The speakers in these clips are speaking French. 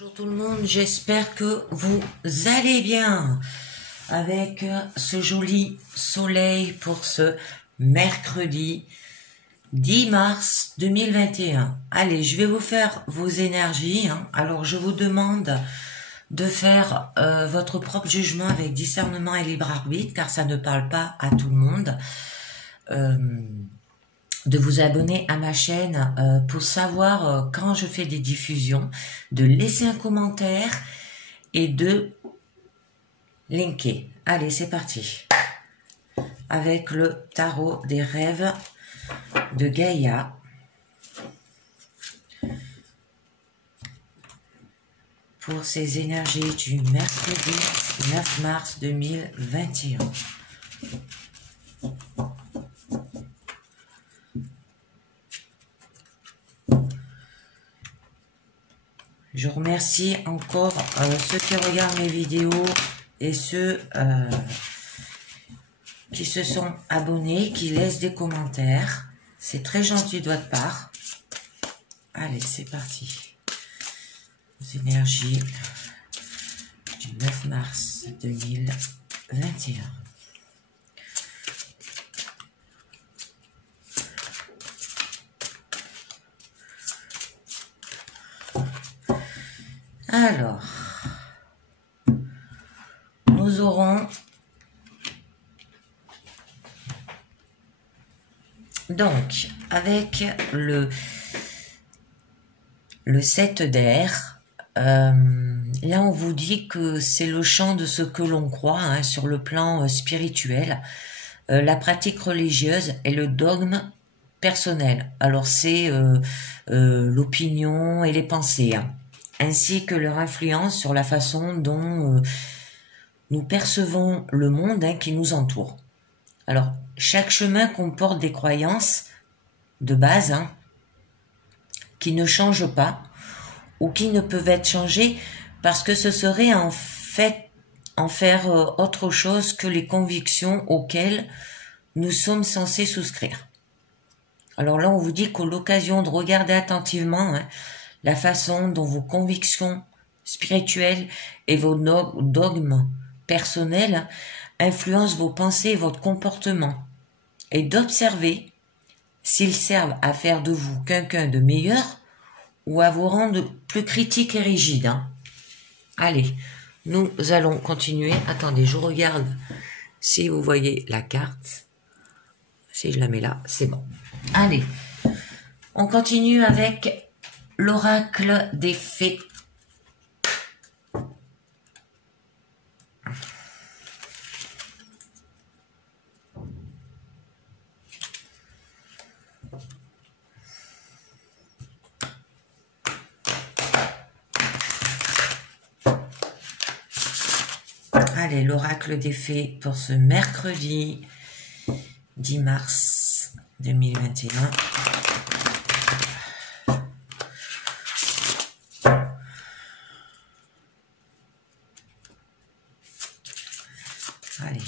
Bonjour tout le monde, j'espère que vous allez bien avec ce joli soleil pour ce mercredi 10 mars 2021. Allez, je vais vous faire vos énergies. Alors, je vous demande de faire votre propre jugement avec discernement et libre arbitre, car ça ne parle pas à tout le monde. De vous abonner à ma chaîne pour savoir quand je fais des diffusions, de laisser un commentaire et de linker. Allez, c'est parti. Avec le tarot des rêves de Gaïa. Pour ces énergies du mercredi 9 mars 2021. Je remercie encore ceux qui regardent mes vidéos et ceux qui se sont abonnés, qui laissent des commentaires. C'est très gentil de votre part. Allez, c'est parti. Les énergies du 9 mars 2021. Alors, nous aurons donc avec le 7 d'air, là on vous dit que c'est le champ de ce que l'on croit sur le plan spirituel, la pratique religieuse et le dogme personnel. Alors c'est l'opinion et les pensées, ainsi que leur influence sur la façon dont nous percevons le monde qui nous entoure. Alors, chaque chemin comporte des croyances de base qui ne changent pas ou qui ne peuvent être changées parce que ce serait en fait en faire autre chose que les convictions auxquelles nous sommes censés souscrire. Alors là, on vous dit qu'à l'occasion de regarder attentivement la façon dont vos convictions spirituelles et vos dogmes personnels influencent vos pensées et votre comportement, et d'observer s'ils servent à faire de vous quelqu'un de meilleur ou à vous rendre plus critique et rigide. Allez, nous allons continuer. Attendez, je regarde si vous voyez la carte. Si je la mets là, c'est bon. Allez, on continue avec l'oracle des fées. Allez, l'oracle des fées pour ce mercredi 10 mars 2021. Allez,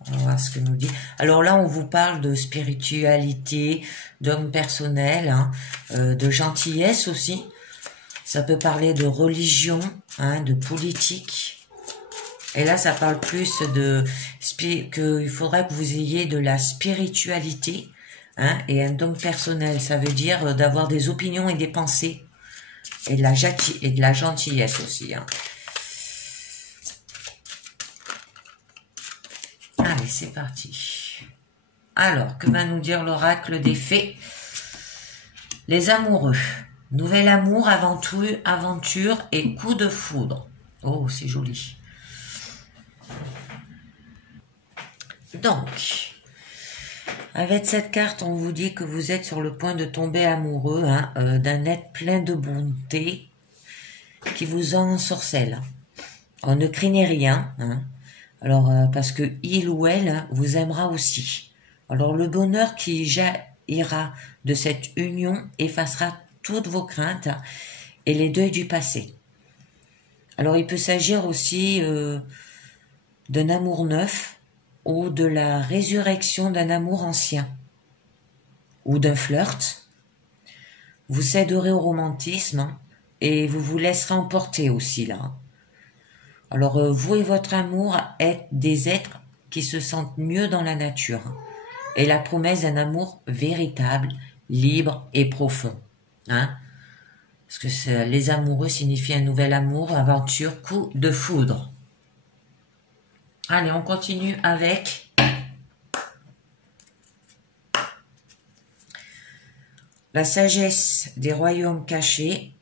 on va voir ce que nous dit. Alors là, on vous parle de spiritualité, d'homme personnel, de gentillesse aussi. Ça peut parler de religion, de politique. Et là, ça parle plus de qu'il faudrait que vous ayez de la spiritualité et un don personnel. Ça veut dire d'avoir des opinions et des pensées et de la gentillesse aussi. Allez, c'est parti. Alors, que va nous dire l'oracle des fées? Les amoureux. Nouvel amour, aventure et coup de foudre. Oh, c'est joli. Donc, avec cette carte, on vous dit que vous êtes sur le point de tomber amoureux d'un être plein de bonté qui vous ensorcelle. On ne craignez rien, alors parce que il ou elle vous aimera aussi. Alors le bonheur qui jaillira de cette union effacera toutes vos craintes et les deuils du passé. Alors il peut s'agir aussi d'un amour neuf ou de la résurrection d'un amour ancien ou d'un flirt. Vous céderez au romantisme et vous vous laisserez emporter aussi là. Alors vous et votre amour êtes des êtres qui se sentent mieux dans la nature et la promesse d'un amour véritable, libre et profond. Hein? Parce que les amoureux signifient un nouvel amour, aventure, coup de foudre. Allez, on continue avec la sagesse des royaumes cachés.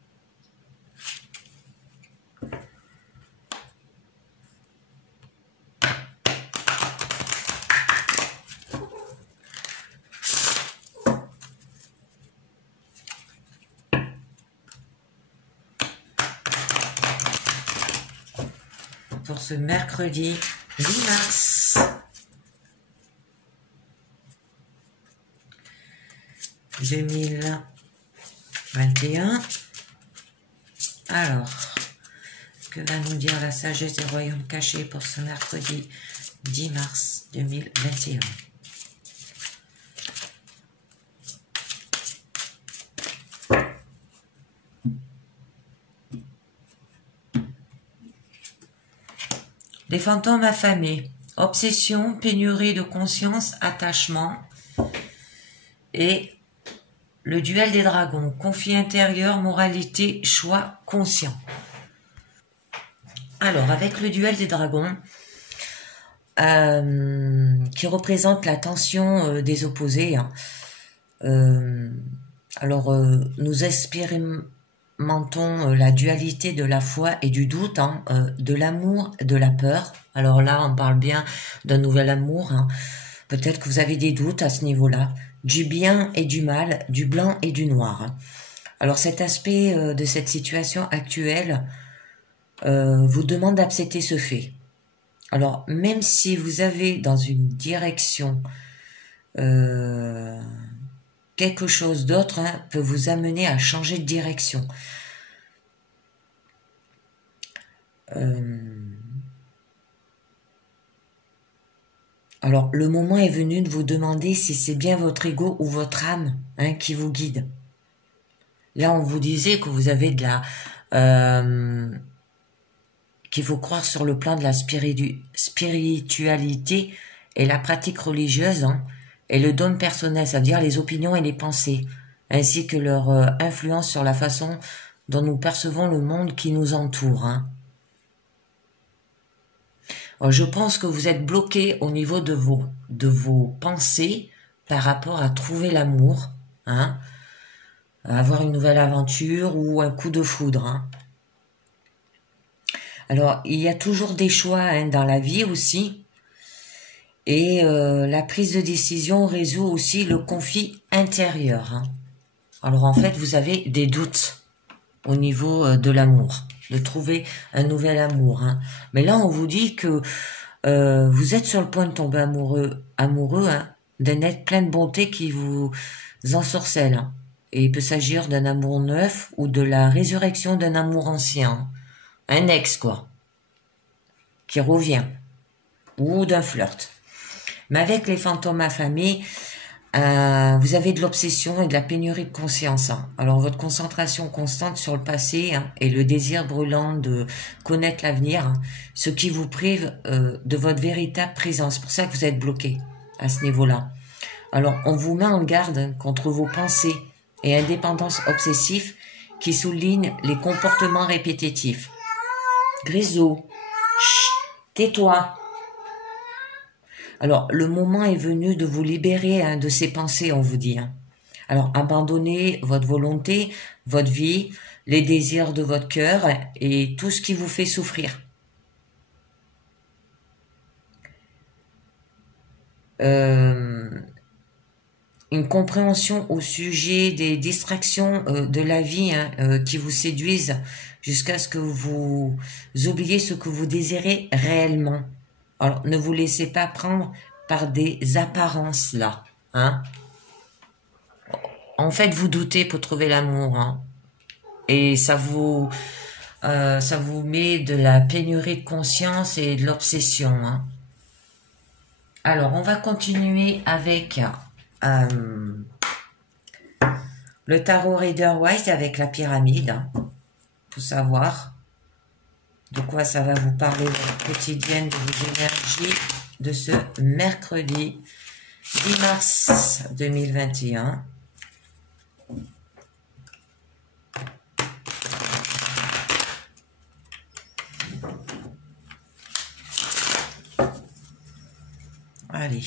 Pour ce mercredi 10 mars 2021. Alors, que va nous dire la sagesse des royaumes cachés pour ce mercredi 10 mars 2021? Des fantômes affamés, obsession, pénurie de conscience, attachement et le duel des dragons, conflit intérieur, moralité, choix conscient. Alors, avec le duel des dragons, qui représente la tension des opposés, hein, nous expérimentons la dualité de la foi et du doute, hein, de l'amour, de la peur. Alors là, on parle bien d'un nouvel amour. Hein. Peut-être que vous avez des doutes à ce niveau-là. Du bien et du mal, du blanc et du noir. Hein. Alors cet aspect de cette situation actuelle vous demande d'accepter ce fait. Alors même si vous avez dans une direction quelque chose d'autre, hein, peut vous amener à changer de direction. Alors, le moment est venu de vous demander si c'est bien votre ego ou votre âme, hein, qui vous guide. Là, on vous disait que vous avez de la... qu'il faut croire sur le plan de la spiritualité et la pratique religieuse, hein, et le don personnel, ça veut dire les opinions et les pensées, ainsi que leur influence sur la façon dont nous percevons le monde qui nous entoure. Hein. Alors, je pense que vous êtes bloqué au niveau de vos pensées par rapport à trouver l'amour, hein, à avoir une nouvelle aventure ou un coup de foudre. Hein. Alors, il y a toujours des choix, hein, dans la vie aussi. Et la prise de décision résout aussi le conflit intérieur. Hein. Alors en fait, vous avez des doutes au niveau de l'amour, de trouver un nouvel amour. Hein. Mais là, on vous dit que vous êtes sur le point de tomber amoureux, hein, d'un être plein de bonté qui vous ensorcelle. Hein. Et il peut s'agir d'un amour neuf ou de la résurrection d'un amour ancien. Un ex, quoi, qui revient. Ou d'un flirt. Mais avec les fantômes affamés, vous avez de l'obsession et de la pénurie de conscience. Hein. Alors votre concentration constante sur le passé, hein, et le désir brûlant de connaître l'avenir, hein, ce qui vous prive de votre véritable présence. C'est pour ça que vous êtes bloqué à ce niveau-là. Alors on vous met en garde, hein, contre vos pensées et indépendance obsessive qui soulignent les comportements répétitifs. Grisou, chut, tais-toi. Alors, le moment est venu de vous libérer, hein, de ces pensées, on vous dit. Hein. Alors, abandonnez votre volonté, votre vie, les désirs de votre cœur et tout ce qui vous fait souffrir. Une compréhension au sujet des distractions de la vie, hein, qui vous séduisent jusqu'à ce que vous oubliez ce que vous désirez réellement. Alors, ne vous laissez pas prendre par des apparences, là. Hein. En fait, vous doutez pour trouver l'amour. Hein. Et ça vous met de la pénurie de conscience et de l'obsession. Hein. Alors, on va continuer avec le tarot Rider-Waite avec la pyramide. Hein. faut savoir de quoi ça va vous parler votre quotidienne de vos énergies de ce mercredi 10 mars 2021. Allez,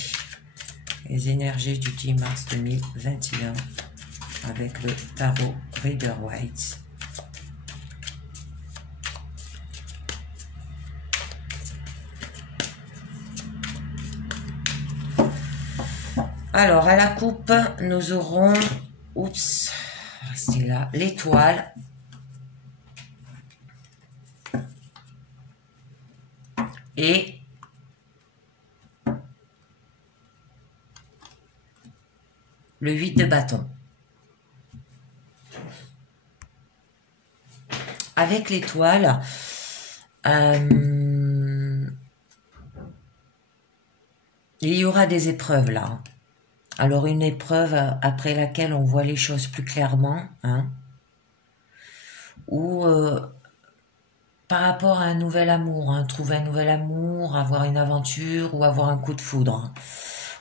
les énergies du 10 mars 2021 avec le tarot Rider-Waite. Alors, à la coupe, nous aurons, oups, restez là, l'étoile. Et le 8 de bâton. Avec l'étoile, il y aura des épreuves là. Alors une épreuve après laquelle on voit les choses plus clairement, hein, ou par rapport à un nouvel amour, hein, trouver un nouvel amour, avoir une aventure ou avoir un coup de foudre.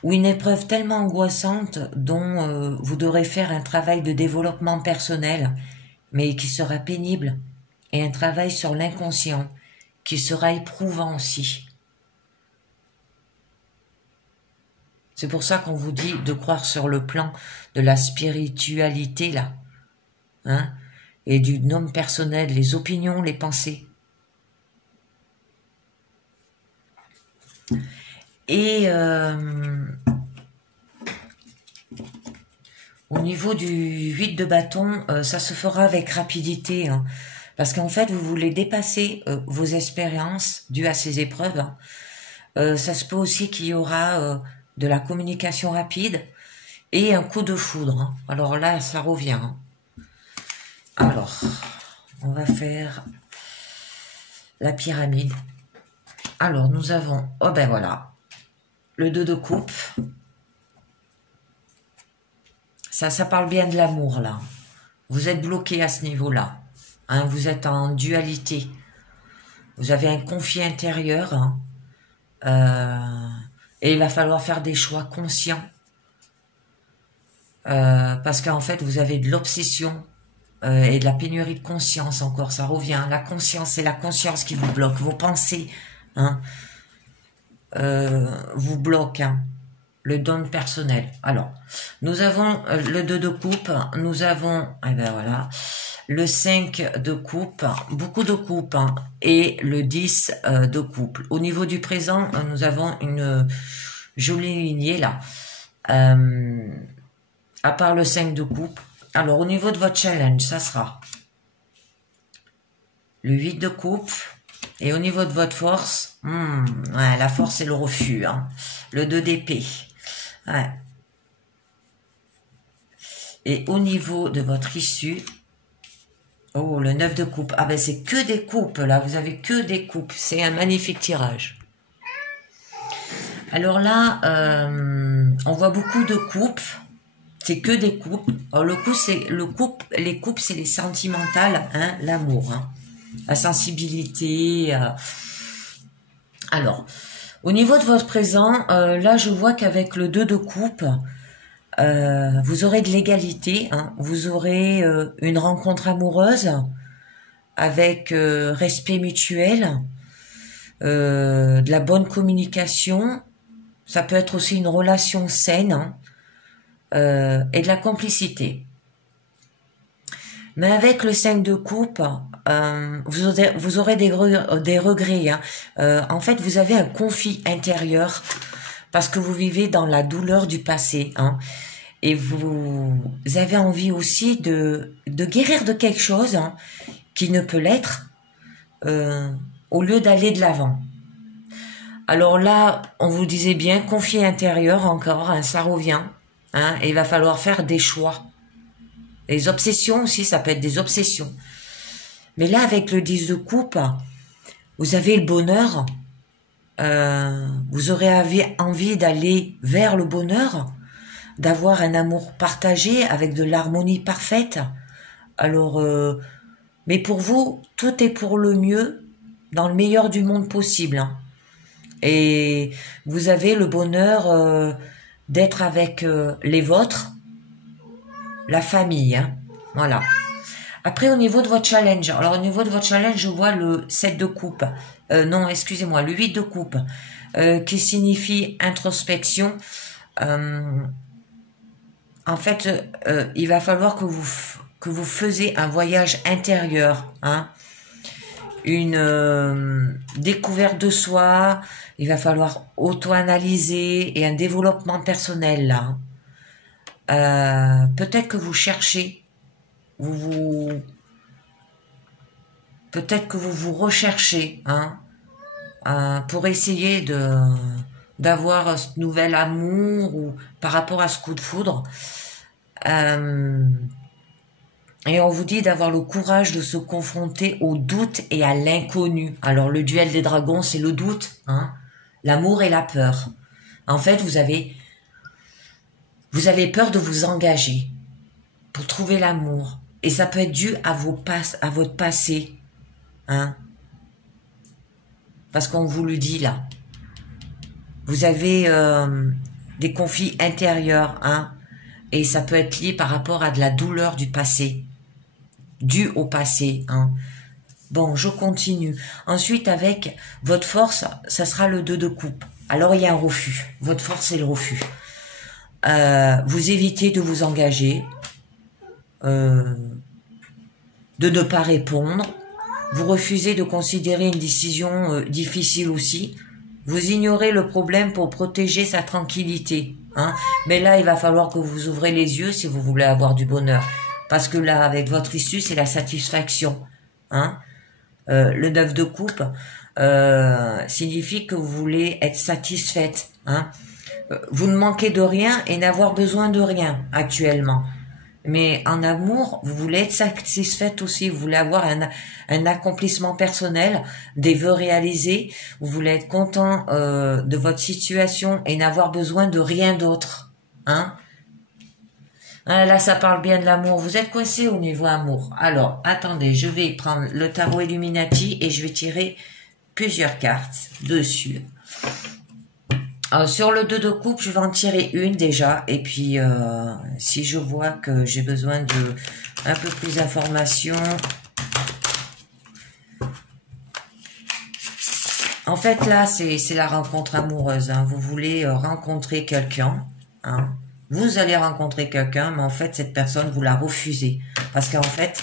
Ou une épreuve tellement angoissante dont vous devrez faire un travail de développement personnel, mais qui sera pénible, et un travail sur l'inconscient, qui sera éprouvant aussi. C'est pour ça qu'on vous dit de croire sur le plan de la spiritualité, là, hein, et du homme personnel, les opinions, les pensées. Et au niveau du 8 de bâton, ça se fera avec rapidité, hein, parce qu'en fait, vous voulez dépasser vos expériences dues à ces épreuves. Hein. Ça se peut aussi qu'il y aura de la communication rapide et un coup de foudre. Hein. Alors là, ça revient. Hein. Alors, on va faire la pyramide. Alors, nous avons, oh ben voilà, le 2 de coupe. Ça parle bien de l'amour, là. Vous êtes bloqué à ce niveau-là. Hein, vous êtes en dualité. Vous avez un conflit intérieur. Hein, et il va falloir faire des choix conscients. Parce qu'en fait, vous avez de l'obsession et de la pénurie de conscience encore. Ça revient. La conscience, c'est la conscience qui vous bloque. Vos pensées hein, vous bloquent. Hein. Le don personnel. Alors, nous avons le 2 de coupe, nous avons, eh ben voilà, le 5 de coupe, beaucoup de coupe, hein, et le 10 de coupe. Au niveau du présent, nous avons une jolie lignée là. À part le 5 de coupe. Alors, au niveau de votre challenge, ça sera le 8 de coupe. Et au niveau de votre force, ouais, la force c'est le refus. Hein, le 2 d'épée. Ouais. Et au niveau de votre issue, oh, le 9 de coupe. Ah ben c'est que des coupes là, vous avez que des coupes. C'est un magnifique tirage. Alors là, on voit beaucoup de coupes. C'est que des coupes. Alors les coupes c'est les sentimentales, hein, l'amour, hein, la sensibilité. Alors, au niveau de votre présent, là je vois qu'avec le 2 de coupe, vous aurez de l'égalité, hein, vous aurez une rencontre amoureuse avec respect mutuel, de la bonne communication, ça peut être aussi une relation saine hein, et de la complicité. Mais avec le 5 de coupe, vous aurez des regrets. Hein. En fait, vous avez un conflit intérieur parce que vous vivez dans la douleur du passé. Hein. Et vous avez envie aussi de guérir de quelque chose hein, qui ne peut l'être au lieu d'aller de l'avant. Alors là, on vous disait bien, conflit intérieur encore, hein, ça revient. Hein, et il va falloir faire des choix. Les obsessions aussi, ça peut être des obsessions. Mais là, avec le 10 de coupe, vous avez le bonheur. Vous aurez envie d'aller vers le bonheur, d'avoir un amour partagé avec de l'harmonie parfaite. Alors, Mais pour vous, tout est pour le mieux, dans le meilleur du monde possible, hein. Et vous avez le bonheur d'être avec les vôtres, la famille, hein. Voilà. Après, au niveau de votre challenge, alors au niveau de votre challenge, je vois le 7 de coupe. Non, excusez-moi, le 8 de coupe, qui signifie introspection. En fait, il va falloir que vous faisiez un voyage intérieur, hein, une découverte de soi. Il va falloir auto-analyser et un développement personnel là. Peut-être que vous cherchez, peut-être que vous vous recherchez, hein, pour essayer d'avoir ce nouvel amour ou par rapport à ce coup de foudre. Et on vous dit d'avoir le courage de se confronter au doute et à l'inconnu. Alors le duel des dragons, c'est le doute, hein, l'amour et la peur. En fait, vous avez peur de vous engager pour trouver l'amour. Et ça peut être dû à votre passé, hein. Parce qu'on vous le dit là. Vous avez des conflits intérieurs, hein. Et ça peut être lié par rapport à de la douleur du passé. Dû au passé, hein. Bon, je continue. Ensuite, avec votre force, ça sera le 2 de coupe. Alors, il y a un refus. Votre force, c'est le refus. Vous évitez de vous engager, de ne pas répondre. Vous refusez de considérer une décision difficile aussi. Vous ignorez le problème pour protéger sa tranquillité, hein. Mais là, il va falloir que vous ouvrez les yeux si vous voulez avoir du bonheur. Parce que là, avec votre issue, c'est la satisfaction, hein. Le 9 de coupe signifie que vous voulez être satisfaite, hein. Vous ne manquez de rien et n'avoir besoin de rien actuellement. Mais en amour, vous voulez être satisfaite aussi, vous voulez avoir un accomplissement personnel, des vœux réalisés, vous voulez être content de votre situation et n'avoir besoin de rien d'autre, hein. Ah, là, ça parle bien de l'amour. Vous êtes coincé au niveau amour. Alors, attendez, je vais prendre le tarot Illuminati et je vais tirer plusieurs cartes dessus. Alors, sur le 2 de coupe, je vais en tirer une déjà. Et puis, si je vois que j'ai besoin de un peu plus d'informations. En fait, là, c'est la rencontre amoureuse, hein. Vous voulez rencontrer quelqu'un, hein. Vous allez rencontrer quelqu'un, mais en fait, cette personne, vous la refusez. Parce qu'en fait,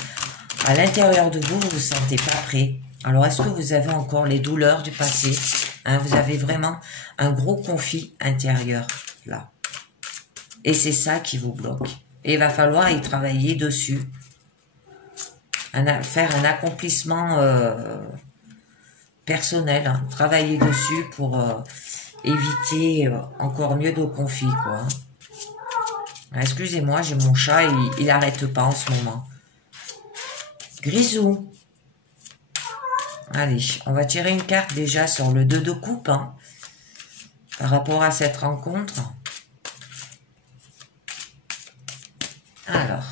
à l'intérieur de vous, vous vous sentez pas prêt. Alors, est-ce que vous avez encore les douleurs du passé, hein? Vous avez vraiment un gros conflit intérieur, là. Et c'est ça qui vous bloque. Et il va falloir y travailler dessus. Faire un accomplissement personnel, hein. Travailler dessus pour éviter encore mieux de conflits, quoi. Excusez-moi, j'ai mon chat, il arrête pas en ce moment. Grisou. Allez, on va tirer une carte déjà sur le 2 de coupe, hein, par rapport à cette rencontre. Alors.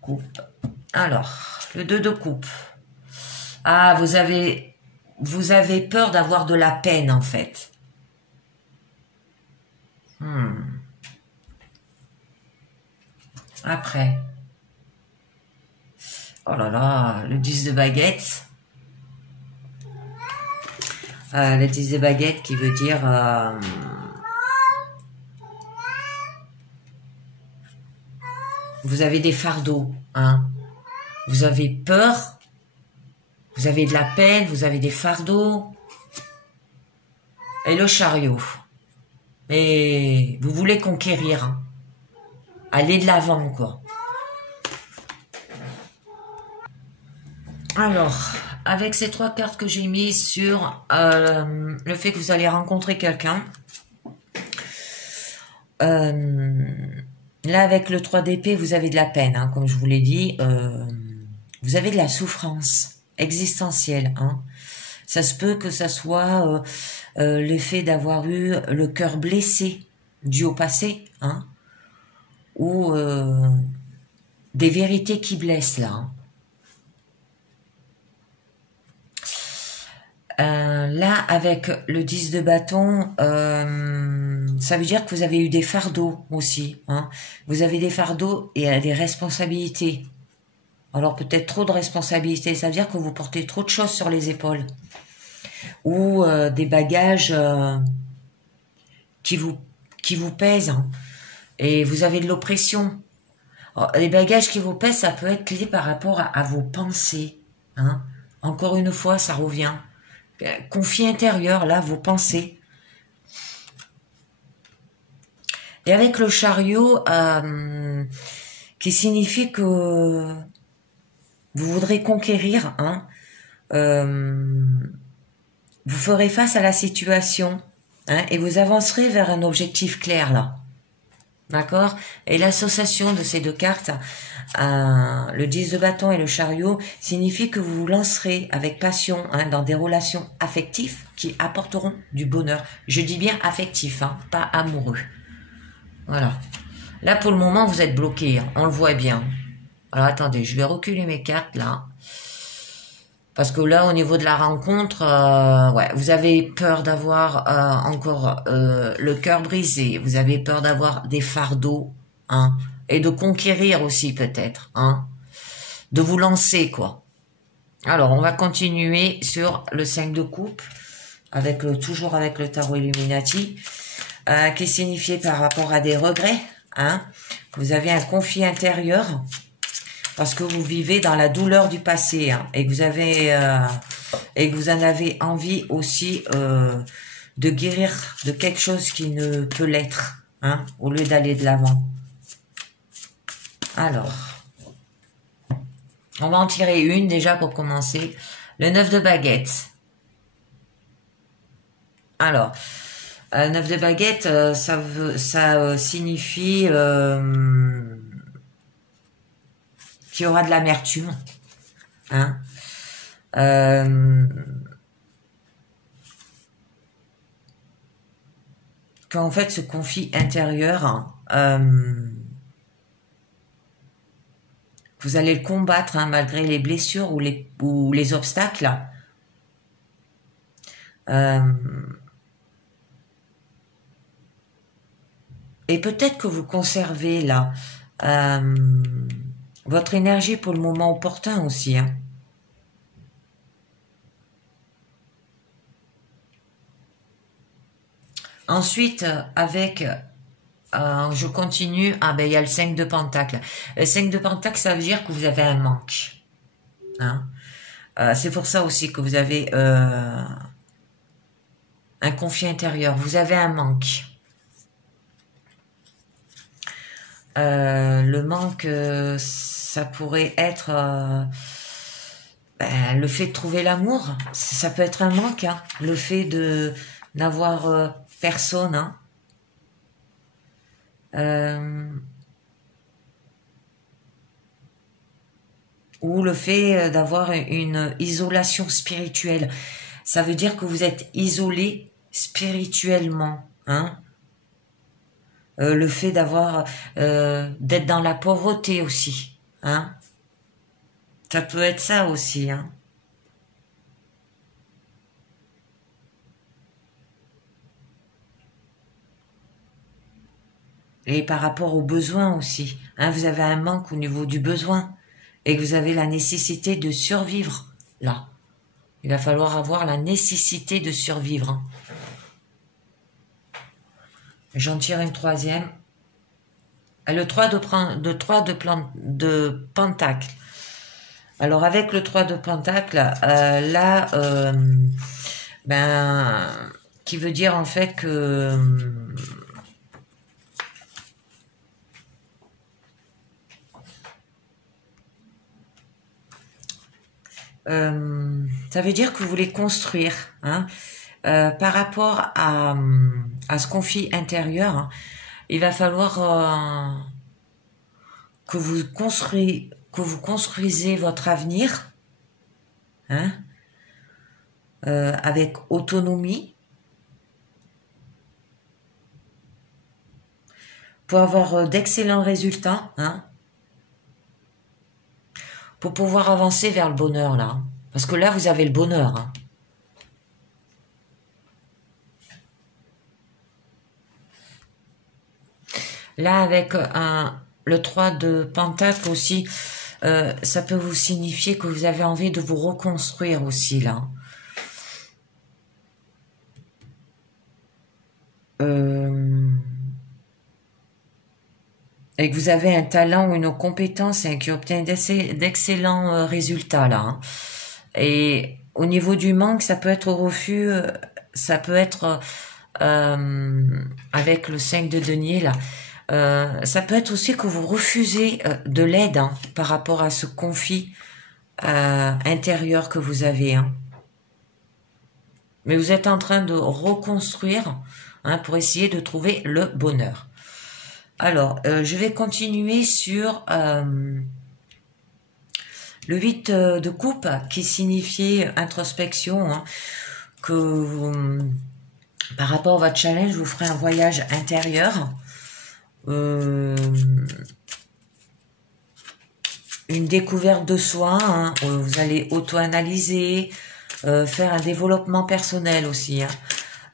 Coupe. Alors, le 2 de coupe. Ah, vous avez peur d'avoir de la peine, en fait. Après. Oh là là, le 10 de baguette. Le 10 de baguette qui veut dire... vous avez des fardeaux, hein. Vous avez peur. Vous avez de la peine, vous avez des fardeaux. Et le chariot. Mais vous voulez conquérir, hein. Aller de l'avant, quoi. Alors, avec ces 3 cartes que j'ai mises sur le fait que vous allez rencontrer quelqu'un, là, avec le 3 d'épée, vous avez de la peine, hein, comme je vous l'ai dit. Vous avez de la souffrance existentielle, hein. Ça se peut que ça soit le fait d'avoir eu le cœur blessé dû au passé, hein, ou des vérités qui blessent là. Hein. Là, avec le 10 de bâton, ça veut dire que vous avez eu des fardeaux aussi. Hein. Vous avez des fardeaux et des responsabilités. Alors peut-être trop de responsabilités, ça veut dire que vous portez trop de choses sur les épaules. Ou des bagages qui vous pèsent. Hein. Et vous avez de l'oppression. Les bagages qui vous pèsent, ça peut être lié par rapport à vos pensées. Hein. Encore une fois, ça revient. Conflit intérieur, là, vos pensées. Et avec le chariot, qui signifie que vous voudrez conquérir, hein, vous ferez face à la situation, hein, et vous avancerez vers un objectif clair, là. D'accord? Et l'association de ces deux cartes, le 10 de bâton et le chariot, signifie que vous vous lancerez avec passion, hein, dans des relations affectives qui apporteront du bonheur. Je dis bien affectif, hein, pas amoureux. Voilà. Là, pour le moment, vous êtes bloqué, hein, on le voit bien. Alors, attendez, je vais reculer mes cartes, là. Parce que là, au niveau de la rencontre, ouais, vous avez peur d'avoir encore le cœur brisé. Vous avez peur d'avoir des fardeaux, hein, et de conquérir aussi peut-être, hein, de vous lancer quoi. Alors, on va continuer sur le 5 de coupe, avec toujours avec le tarot Illuminati, qui est signifié par rapport à des regrets, hein, que vous avez un conflit intérieur. Parce que vous vivez dans la douleur du passé, hein, et que vous avez et que vous en avez envie aussi de guérir de quelque chose qui ne peut l'être, hein, au lieu d'aller de l'avant. Alors, on va en tirer une déjà pour commencer. Le 9 de baguette. Alors, 9 de baguette, ça signifie qu'il y aura de l'amertume, hein, qu'en fait ce conflit intérieur, vous allez le combattre, hein, malgré les blessures ou les obstacles. Et peut-être que vous conservez là votre énergie pour le moment opportun aussi. Hein. Ensuite, avec... je continue. Ah ben il y a le 5 de pentacle. Le 5 de pentacle, ça veut dire que vous avez un manque. Hein. C'est pour ça aussi que vous avez un conflit intérieur. Vous avez un manque. Le manque, ça pourrait être le fait de trouver l'amour. Ça peut être un manque. Hein. Le fait de n'avoir personne. Hein. Ou le fait d'avoir une isolation spirituelle. Ça veut dire que vous êtes isolé spirituellement. Hein. Le fait d'avoir d'être dans la pauvreté aussi, hein. Ça peut être ça aussi, hein. Et par rapport aux besoins aussi, hein, vous avez un manque au niveau du besoin et que vous avez la nécessité de survivre là. Il va falloir avoir la nécessité de survivre. Hein. J'en tire une troisième. Le 3 de pentacle. Alors avec le 3 de pentacle, là, qui veut dire en fait que ça veut dire que vous voulez construire, hein, par rapport à ce conflit intérieur. Hein, il va falloir que vous construisez votre avenir, hein, avec autonomie, pour avoir d'excellents résultats, hein, pour pouvoir avancer vers le bonheur, là. Parce que là, vous avez le bonheur. Hein. Là, avec le 3 de Pentacle aussi, ça peut vous signifier que vous avez envie de vous reconstruire aussi, là. Et que vous avez un talent ou une compétence hein, qui obtient d'excellents résultats, là. Hein. Et au niveau du manque, ça peut être au refus, ça peut être avec le 5 de denier, là. Ça peut être aussi que vous refusez de l'aide hein, par rapport à ce conflit intérieur que vous avez. Hein. Mais vous êtes en train de reconstruire hein, pour essayer de trouver le bonheur. Alors, je vais continuer sur le 8 de coupe qui signifie introspection, hein, que par rapport à votre challenge, vous ferez un voyage intérieur. Une découverte de soi, hein, vous allez auto-analyser, faire un développement personnel aussi, hein,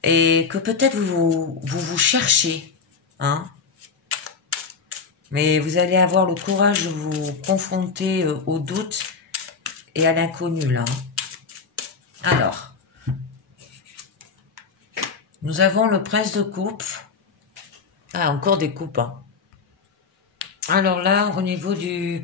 et que peut-être vous cherchez, hein, mais vous allez avoir le courage de vous confronter aux doutes et à l'inconnu là. Alors, nous avons le prince de coupe. Ah, encore des coupes. Hein. Alors là, au niveau de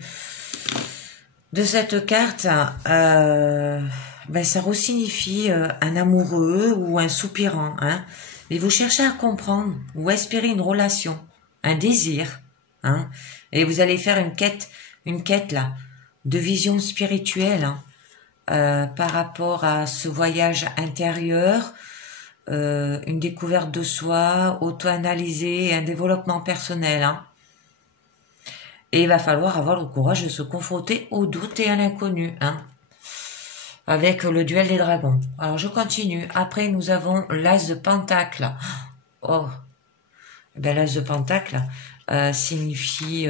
cette carte, ben ça re-signifie un amoureux ou un soupirant. Hein. Mais vous cherchez à comprendre ou espérer une relation, un désir. Hein. Et vous allez faire une quête là, de vision spirituelle hein, par rapport à ce voyage intérieur. Une découverte de soi, auto-analyser, un développement personnel. Hein. Et il va falloir avoir le courage de se confronter au doute et à l'inconnu. Hein. Avec le duel des dragons. Alors je continue. Après nous avons l'as de pentacle. Oh, ben, l'as de pentacle signifie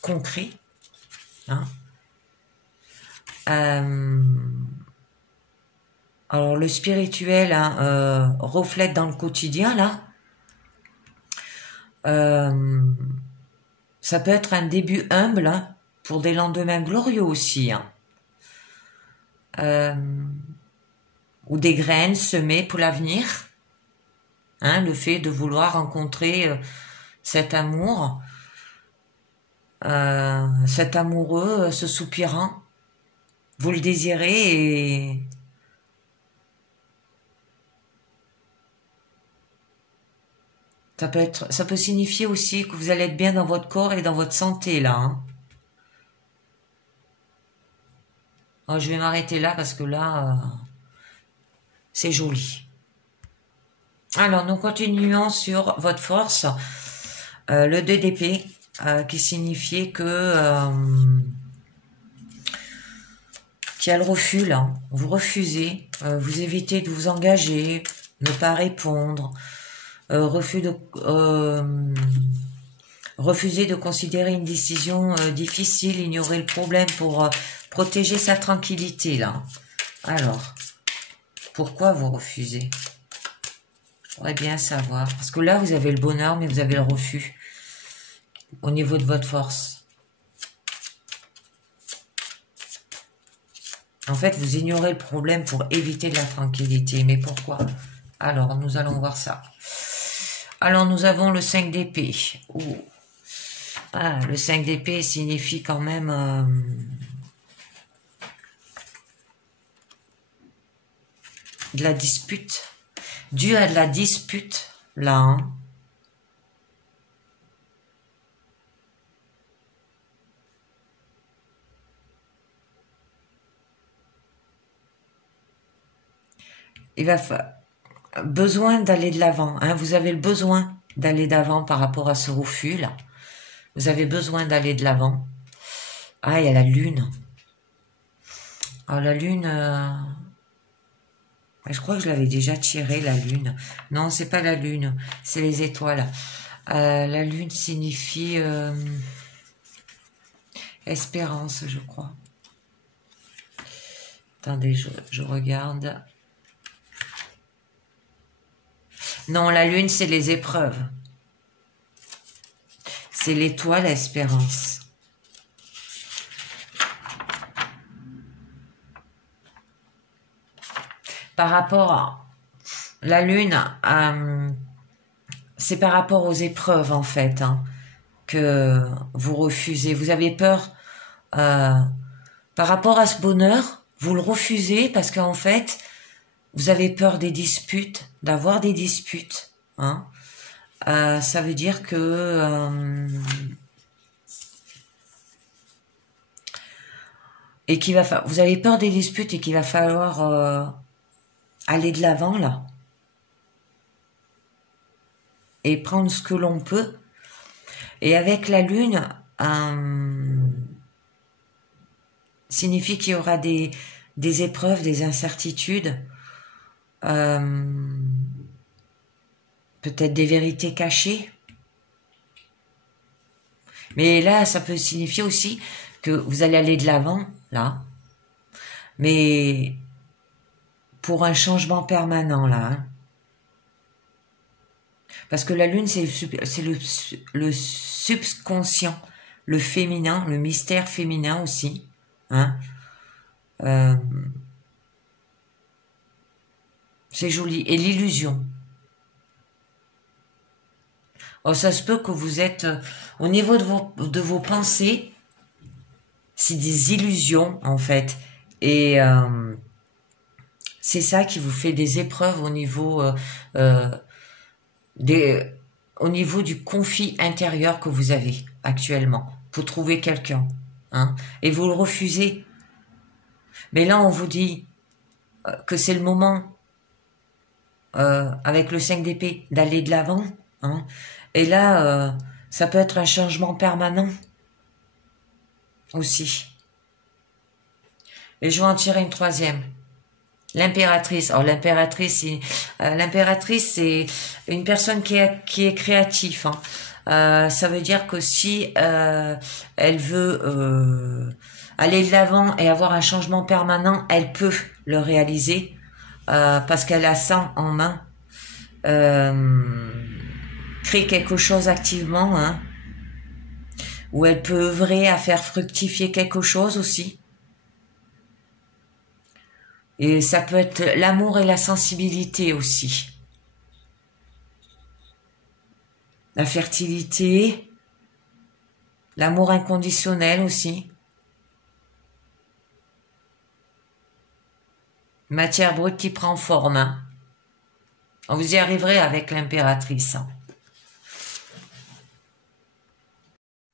concret. Hein. Alors le spirituel hein, reflète dans le quotidien là. Ça peut être un début humble hein, pour des lendemains glorieux aussi. Hein. Ou des graines semées pour l'avenir. Hein, le fait de vouloir rencontrer cet amour, cet amoureux, ce soupirant. Vous le désirez et ça peut signifier aussi que vous allez être bien dans votre corps et dans votre santé, là. Hein. Alors, je vais m'arrêter là parce que là, c'est joli. Alors, nous continuons sur votre force. Le 2 d'épée, qui signifiait que qu'il y a le refus, là. Vous refusez, vous évitez de vous engager, ne pas répondre, refuser de considérer une décision difficile, ignorer le problème pour protéger sa tranquillité là. Alors, pourquoi vous refusez? J'aimerais bien savoir. Parce que là, vous avez le bonheur, mais vous avez le refus au niveau de votre force. En fait, vous ignorez le problème pour éviter de la tranquillité. Mais pourquoi? Alors, nous allons voir ça. Alors, nous avons le 5 d'épée. Ah, le 5 d'épée signifie quand même... de la dispute. Dû à de la dispute, là. Hein. Il va falloir... besoin d'aller de l'avant. Hein. Vous avez le besoin d'aller d'avant par rapport à ce refus là. Vous avez besoin d'aller de l'avant. Ah, il y a la lune. Alors la lune, je crois que je l'avais déjà tiré la lune. Non, c'est pas la lune, c'est les étoiles. La lune signifie Espérance, je crois. Attendez, je regarde. Non, la lune, c'est les épreuves. C'est l'étoile Espérance. Par rapport à la lune, c'est par rapport aux épreuves, en fait, hein, que vous refusez. Vous avez peur par rapport à ce bonheur, vous le refusez parce qu'en fait, vous avez peur des disputes, d'avoir des disputes. Hein. Ça veut dire que et qu'il va vous avez peur des disputes et qu'il va falloir aller de l'avant là et prendre ce que l'on peut. Et avec la lune, signifie qu'il y aura des épreuves, des incertitudes, peut-être des vérités cachées. Mais là, ça peut signifier aussi que vous allez aller de l'avant, là, mais pour un changement permanent, là. Hein. Parce que la lune, c'est le subconscient, le féminin, le mystère féminin aussi. Hein. C'est joli. Et l'illusion. Oh, ça se peut que vous êtes au niveau de vos pensées, c'est des illusions en fait, et c'est ça qui vous fait des épreuves au niveau au niveau du conflit intérieur que vous avez actuellement pour trouver quelqu'un, hein, et vous le refusez. Mais là, on vous dit que c'est le moment avec le 5 d'épée d'aller de l'avant, hein. Et là, ça peut être un changement permanent aussi. Et je vais en tirer une troisième. L'impératrice. Alors l'impératrice, c'est une personne qui est créative. Hein. Ça veut dire que si elle veut aller de l'avant et avoir un changement permanent, elle peut le réaliser parce qu'elle a ça en main. Créer quelque chose activement, hein, où elle peut œuvrer à faire fructifier quelque chose aussi. Et ça peut être l'amour et la sensibilité aussi. La fertilité, l'amour inconditionnel aussi. Matière brute qui prend forme. Hein. Vous y arriverez avec l'impératrice. Hein.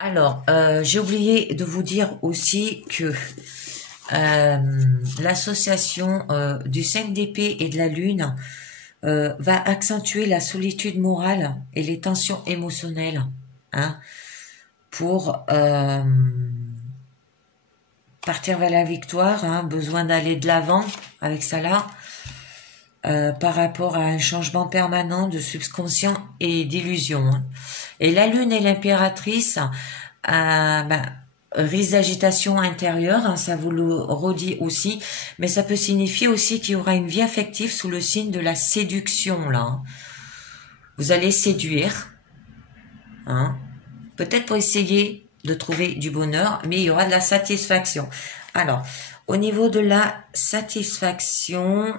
Alors, j'ai oublié de vous dire aussi que l'association du 5 d'épée et de la lune va accentuer la solitude morale et les tensions émotionnelles, hein, pour partir vers la victoire, hein, besoin d'aller de l'avant avec ça là, par rapport à un changement permanent de subconscient et d'illusion. Hein. Et la lune et l'impératrice, risque d'agitation intérieure, hein, ça vous le redit aussi, mais ça peut signifier aussi qu'il y aura une vie affective sous le signe de la séduction, là. Hein. Vous allez séduire, hein, peut-être pour essayer de trouver du bonheur, mais il y aura de la satisfaction. Alors, au niveau de la satisfaction,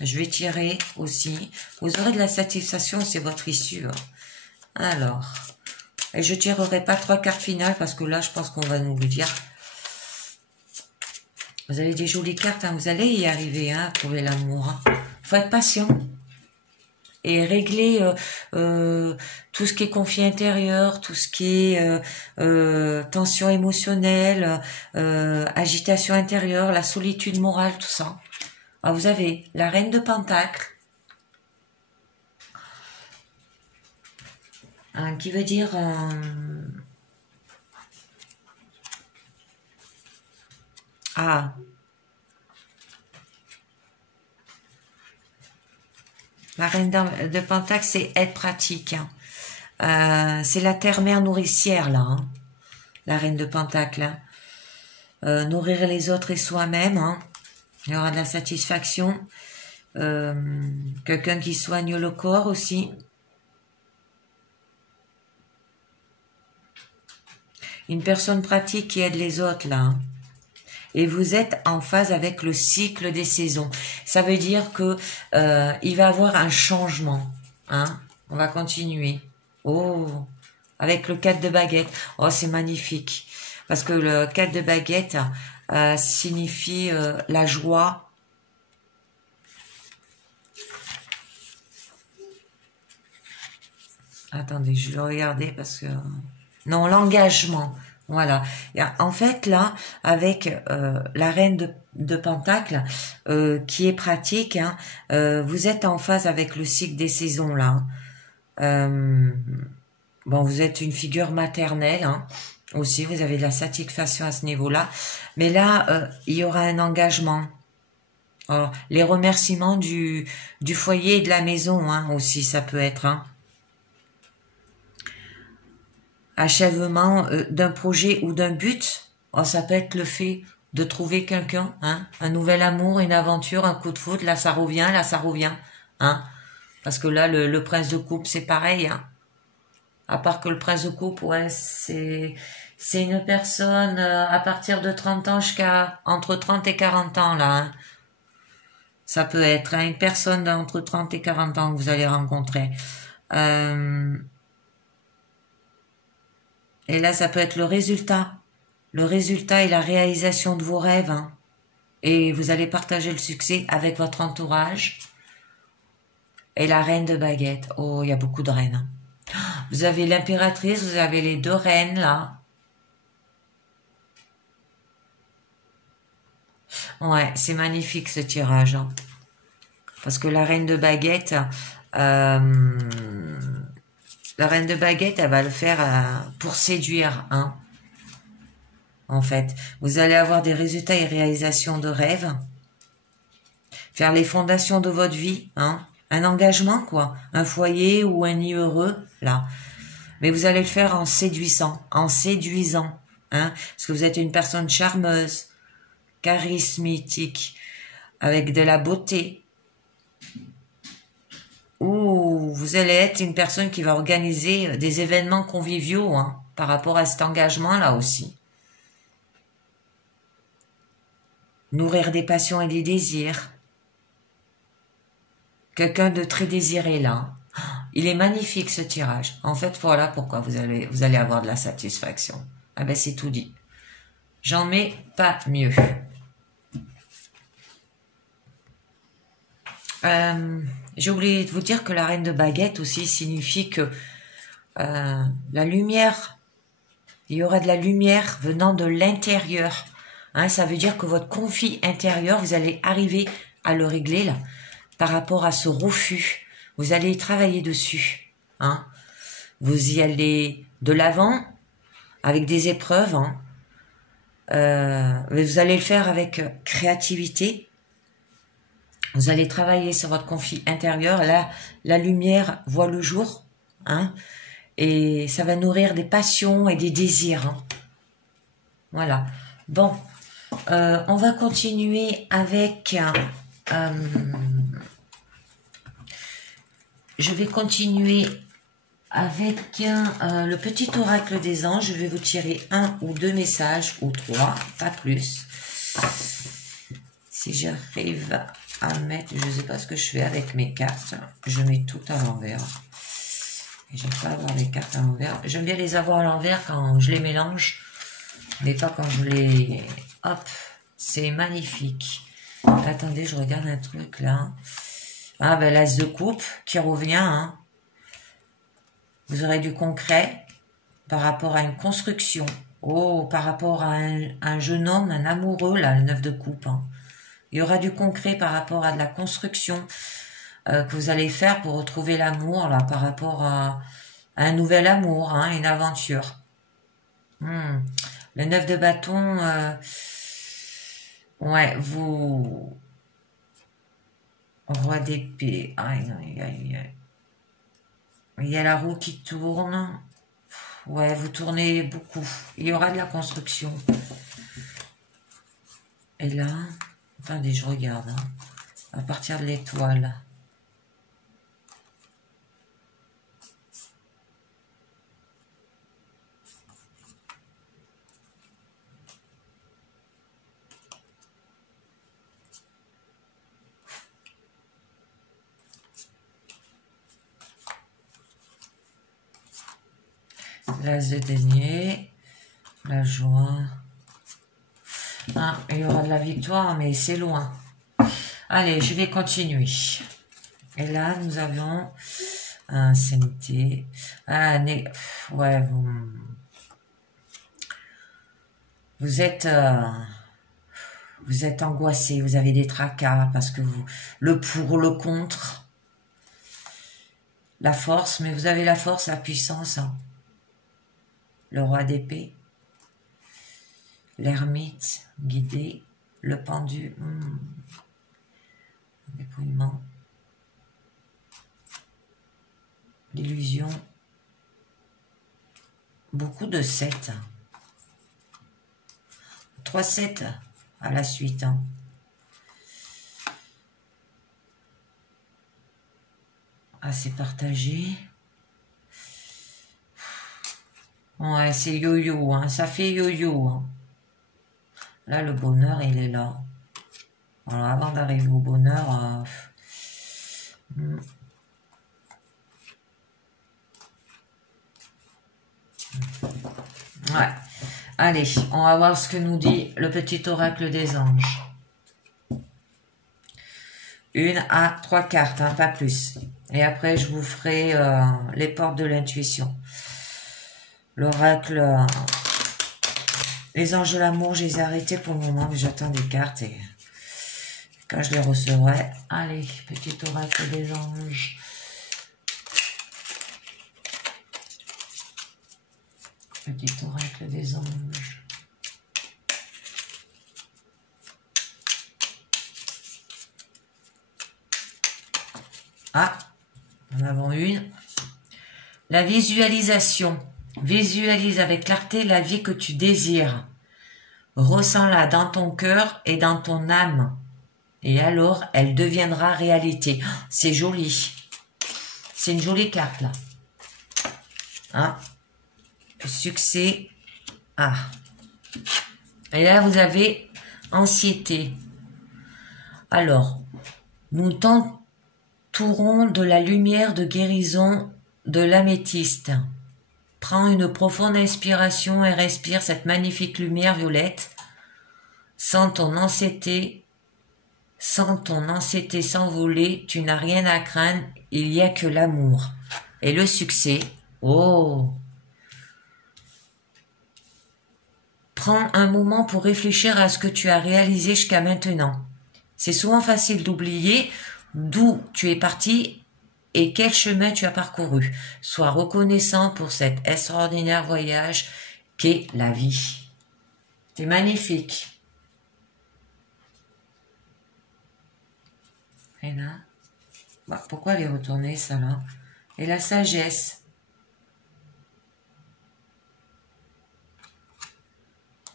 je vais tirer aussi. Vous aurez de la satisfaction, c'est votre issue. Hein. Alors, et je tirerai pas 3 cartes finales parce que là, je pense qu'on va nous le dire. Vous avez des jolies cartes, hein, vous allez y arriver, hein, à trouver l'amour. Hein. Faut être patient et régler tout ce qui est conflit intérieur, tout ce qui est tension émotionnelle, agitation intérieure, la solitude morale, tout ça. Alors, vous avez la reine de Pentacles, hein, qui veut dire la reine de Pentacles, c'est être pratique. Hein. C'est la terre-mère nourricière, là. Hein. la reine de Pentacle. Nourrir les autres et soi-même. Hein. Il y aura de la satisfaction. Quelqu'un qui soigne le corps aussi. Une personne pratique qui aide les autres là. Hein. Et vous êtes en phase avec le cycle des saisons. Ça veut dire que il va y avoir un changement. Hein. On va continuer. Oh, avec le 4 de baguette. Oh, c'est magnifique. Parce que le 4 de baguette signifie la joie. Attendez, je vais regarder parce que... Non, l'engagement. Voilà. Et en fait, là, avec la reine de Pentacle, qui est pratique, hein, vous êtes en phase avec le cycle des saisons, là. Bon, vous êtes une figure maternelle, hein, aussi, vous avez de la satisfaction à ce niveau-là. Mais là, il y aura un engagement. Alors, les remerciements du foyer et de la maison, hein, aussi, ça peut être, hein. Achèvement d'un projet ou d'un but, oh, ça peut être le fait de trouver quelqu'un, hein, un nouvel amour, une aventure, un coup de foudre, là ça revient, hein, parce que là le prince de coupe c'est pareil, hein, à part que le prince de coupe, ouais, c'est une personne à partir de 30 ans jusqu'à entre 30 et 40 ans là, hein. Ça peut être hein, une personne d'entre 30 et 40 ans que vous allez rencontrer. Et là, ça peut être le résultat. Le résultat et la réalisation de vos rêves. Hein. Et vous allez partager le succès avec votre entourage. Et la reine de baguette. Oh, il y a beaucoup de reines. Vous avez l'impératrice, vous avez les deux reines, là. Ouais, c'est magnifique ce tirage. Hein. Parce que la reine de baguette... la reine de baguette, elle va le faire pour séduire, hein. En fait, vous allez avoir des résultats et réalisations de rêves. Faire les fondations de votre vie, hein. Un engagement, quoi. Un foyer ou un nid heureux, là. Mais vous allez le faire en séduisant, hein. Parce que vous êtes une personne charmeuse, charismatique, avec de la beauté. Ou vous allez être une personne qui va organiser des événements conviviaux, hein, par rapport à cet engagement-là aussi. Nourrir des passions et des désirs. Quelqu'un de très désiré là. Il est magnifique ce tirage. En fait, voilà pourquoi vous allez avoir de la satisfaction. Ah ben c'est tout dit. J'en mets pas mieux. J'ai oublié de vous dire que la reine de baguette aussi signifie que la lumière, il y aura de la lumière venant de l'intérieur. Hein, ça veut dire que votre conflit intérieur, vous allez arriver à le régler là, par rapport à ce refus. Vous allez y travailler dessus. Hein. Vous y allez de l'avant avec des épreuves. Hein. Vous allez le faire avec créativité. Vous allez travailler sur votre conflit intérieur. Là, la lumière voit le jour. Hein, et ça va nourrir des passions et des désirs. Hein. Voilà. Bon. On va continuer avec... je vais continuer avec le petit oracle des anges. Je vais vous tirer un ou deux messages, ou trois, pas plus. Si j'arrive à mettre... Je ne sais pas ce que je fais avec mes cartes. Je mets tout à l'envers. Et j'aime pas avoir les cartes à l'envers. J'aime bien les avoir à l'envers quand je les mélange. Mais pas quand je les... Hop, c'est magnifique. Attendez, je regarde un truc là. Ah ben l'as de coupe qui revient. Hein. Vous aurez du concret par rapport à une construction. Oh, par rapport à un jeune homme, un amoureux là, le 9 de coupe. Hein. Il y aura du concret par rapport à de la construction que vous allez faire pour retrouver l'amour là, par rapport à un nouvel amour, hein, une aventure. Le 9 de bâton, ouais, vous... Roi d'épée, aïe, aïe, aïe, aïe. Il y a la roue qui tourne. Ouais, vous tournez beaucoup. Il y aura de la construction. Et là, attendez, je regarde. Hein, à partir de l'étoile. L'as de denier, la joie. Ah, il y aura de la victoire, mais c'est loin. Allez, je vais continuer. Et là, nous avons un CNT. Ah, ouais, vous êtes angoissé, vous avez des tracas parce que le pour, le contre, la force, mais vous avez la force, la puissance. Hein. Le roi d'épée, l'ermite guidé, le pendu, dépouillement, l'illusion, beaucoup de 7. 3 7 à la suite. Hein. Assez partagé. Ouais, c'est yo-yo, hein. Ça fait yo-yo. Hein. Là, le bonheur, il est là. Alors, avant d'arriver au bonheur, ouais. Allez, on va voir ce que nous dit le petit oracle des anges. 1 à 3 cartes, hein, pas plus. Et après, je vous ferai les portes de l'intuition. L'oracle, les anges de l'amour, je les ai arrêtés pour le moment, mais j'attends des cartes et quand je les recevrai. Allez, petit oracle des anges. Petit oracle des anges. Ah, en avons une. La visualisation. Visualise avec clarté la vie que tu désires. Ressens-la dans ton cœur et dans ton âme. Et alors, elle deviendra réalité. C'est joli. C'est une jolie carte, là. Hein? Succès. Ah. Et là, vous avez anxiété. Alors, nous t'entourons de la lumière de guérison de l'améthyste. Prends une profonde inspiration et respire cette magnifique lumière violette. Sens ton anxiété s'envoler, tu n'as rien à craindre, il n'y a que l'amour. Et le succès, oh! Prends un moment pour réfléchir à ce que tu as réalisé jusqu'à maintenant. C'est souvent facile d'oublier d'où tu es parti et quel chemin tu as parcouru. Sois reconnaissant pour cet extraordinaire voyage qu'est la vie. C'est magnifique. Et là, bah, pourquoi les retourner, ça là? Et la sagesse.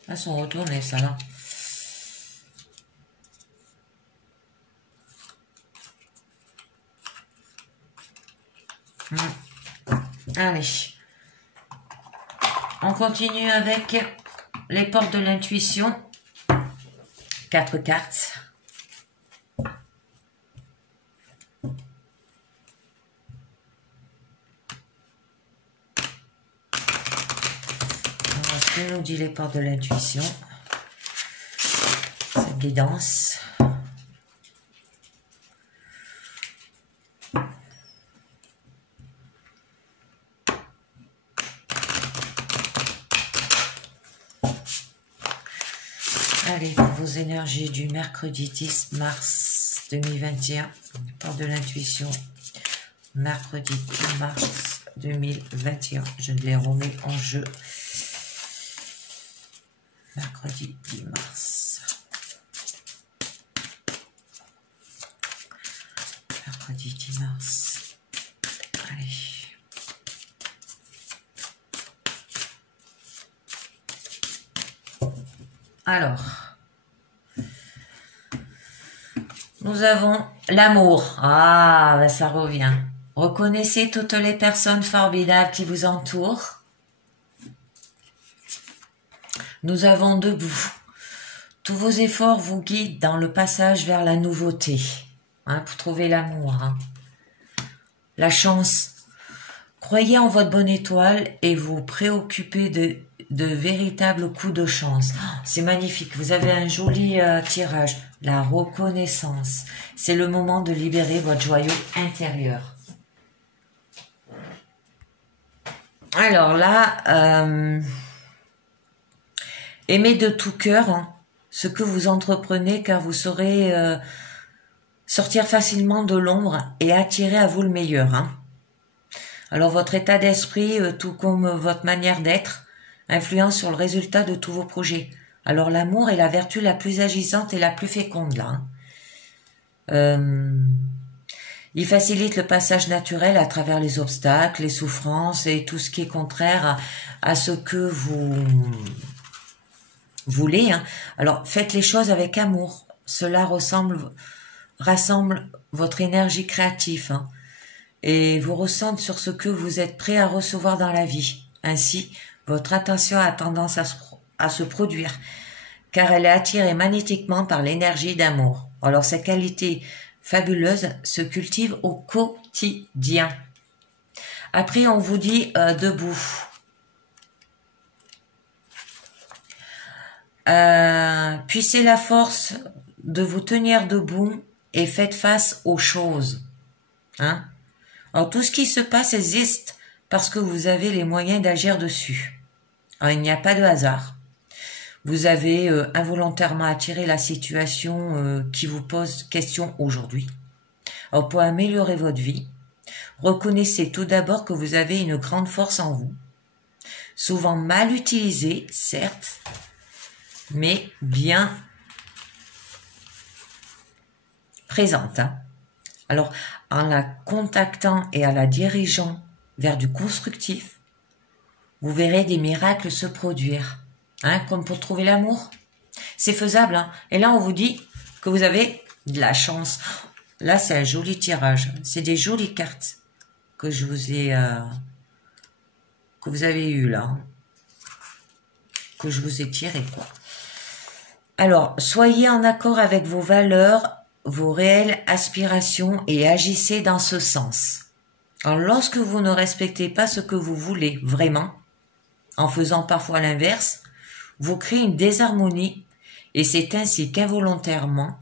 Elles sont retournées, ça là. Allez. On continue avec les portes de l'intuition. 4 cartes. Alors, ce que nous dit les portes de l'intuition? Cette guidance. Allez, pour vos énergies du mercredi 10 mars 2021, porte de l'intuition, mercredi 10 mars 2021, je les remets en jeu, mercredi 10 mars, mercredi 10 mars, allez. Alors, nous avons l'amour. Ah, ben ça revient. Reconnaissez toutes les personnes formidables qui vous entourent. Nous avons debout. Tous vos efforts vous guident dans le passage vers la nouveauté, pour trouver l'amour. La chance. Croyez en votre bonne étoile et vous préoccupez de véritables coups de chance. C'est magnifique. Vous avez un joli tirage. La reconnaissance. C'est le moment de libérer votre joyau intérieur. Alors là, aimez de tout cœur ce que vous entreprenez, car vous saurez sortir facilement de l'ombre et attirer à vous le meilleur. Alors votre état d'esprit, tout comme votre manière d'être, influence sur le résultat de tous vos projets. Alors l'amour est la vertu la plus agissante et la plus féconde là. Il facilite le passage naturel à travers les obstacles, les souffrances et tout ce qui est contraire à ce que vous voulez. Alors faites les choses avec amour. Cela rassemble votre énergie créative et vous recentre sur ce que vous êtes prêt à recevoir dans la vie. Ainsi, votre attention a tendance à se produire, car elle est attirée magnétiquement par l'énergie d'amour. Alors cette qualité fabuleuse se cultive au quotidien. Après, on vous dit debout. Puissez la force de vous tenir debout et faites face aux choses. Alors tout ce qui se passe existe parce que vous avez les moyens d'agir dessus. Alors, il n'y a pas de hasard. Vous avez involontairement attiré la situation qui vous pose question aujourd'hui. Alors pour améliorer votre vie, reconnaissez tout d'abord que vous avez une grande force en vous, souvent mal utilisée, certes, mais bien présente. Alors, en la contactant et en la dirigeant vers du constructif, vous verrez des miracles se produire. Comme pour trouver l'amour. C'est faisable. Et là, on vous dit que vous avez de la chance. Là, c'est un joli tirage. C'est des jolies cartes que je vous ai... que vous avez eues là. Que je vous ai tirées, quoi. Alors, soyez en accord avec vos valeurs, vos réelles aspirations et agissez dans ce sens. Alors, lorsque vous ne respectez pas ce que vous voulez vraiment, en faisant parfois l'inverse, vous créez une désharmonie et c'est ainsi qu'involontairement,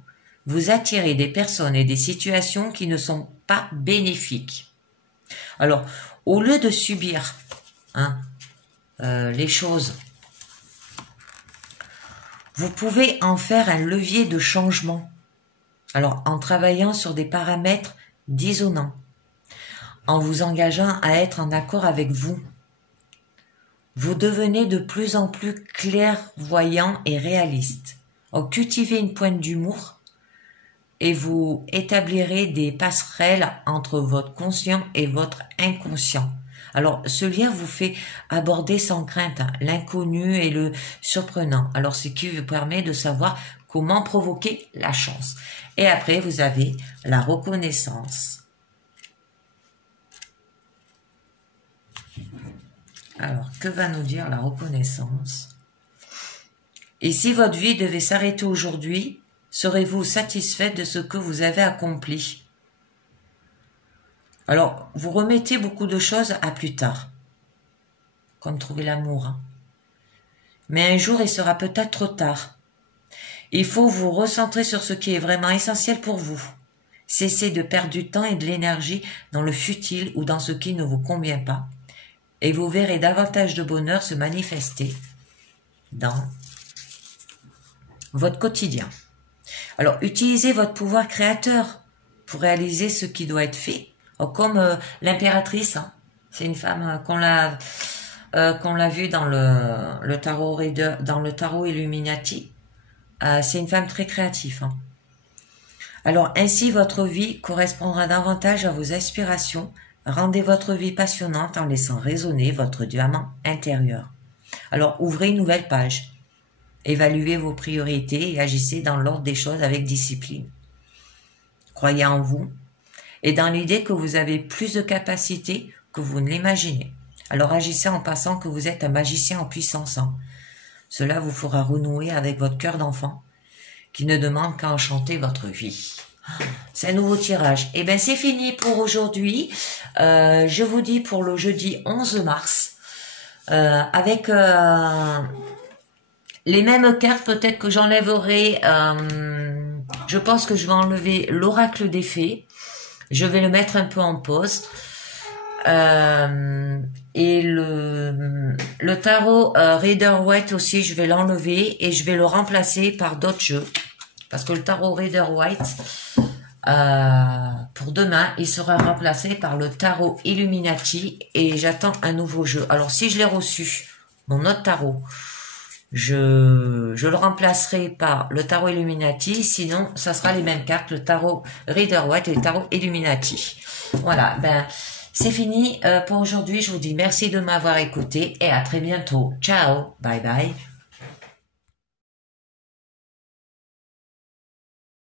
vous attirez des personnes et des situations qui ne sont pas bénéfiques. Alors, au lieu de subir les choses, vous pouvez en faire un levier de changement. Alors, en travaillant sur des paramètres dissonants, en vous engageant à être en accord avec vous, vous devenez de plus en plus clairvoyant et réaliste. Alors, cultivez une pointe d'humour et vous établirez des passerelles entre votre conscient et votre inconscient. Alors, ce lien vous fait aborder sans crainte l'inconnu et le surprenant. Alors, ce qui vous permet de savoir comment provoquer la chance. Et après, vous avez la reconnaissance. Alors, que va nous dire la reconnaissance? Et si votre vie devait s'arrêter aujourd'hui, serez-vous satisfaite de ce que vous avez accompli? Alors, vous remettez beaucoup de choses à plus tard, comme trouver l'amour. Mais un jour, il sera peut-être trop tard. Il faut vous recentrer sur ce qui est vraiment essentiel pour vous. Cessez de perdre du temps et de l'énergie dans le futile ou dans ce qui ne vous convient pas. Et vous verrez davantage de bonheur se manifester dans votre quotidien. Alors, utilisez votre pouvoir créateur pour réaliser ce qui doit être fait. Comme l'impératrice, c'est une femme qu'on l'a vue dans le tarot Illuminati. C'est une femme très créative. Alors, ainsi, votre vie correspondra davantage à vos aspirations. Rendez votre vie passionnante en laissant résonner votre diamant intérieur. Alors, ouvrez une nouvelle page. Évaluez vos priorités et agissez dans l'ordre des choses avec discipline. Croyez en vous et dans l'idée que vous avez plus de capacités que vous ne l'imaginez. Alors agissez en pensant que vous êtes un magicien en puissance. Cela vous fera renouer avec votre cœur d'enfant qui ne demande qu'à enchanter votre vie. C'est un nouveau tirage. Et bien c'est fini pour aujourd'hui. Je vous dis pour le jeudi 11 mars avec les mêmes cartes, peut-être que j'enlèverai. Je pense que je vais enlever l'oracle des fées. Je vais le mettre un peu en pause. Et le tarot Rider-Waite aussi, je vais l'enlever et je vais le remplacer par d'autres jeux. Parce que le tarot Rider-Waite, pour demain, il sera remplacé par le tarot Illuminati et j'attends un nouveau jeu. Alors si je l'ai reçu, mon autre tarot, je le remplacerai par le tarot Illuminati, sinon ça sera les mêmes cartes, le tarot Rider-Waite et le tarot Illuminati. Voilà, ben c'est fini pour aujourd'hui. Je vous dis merci de m'avoir écouté et à très bientôt. Ciao, bye bye.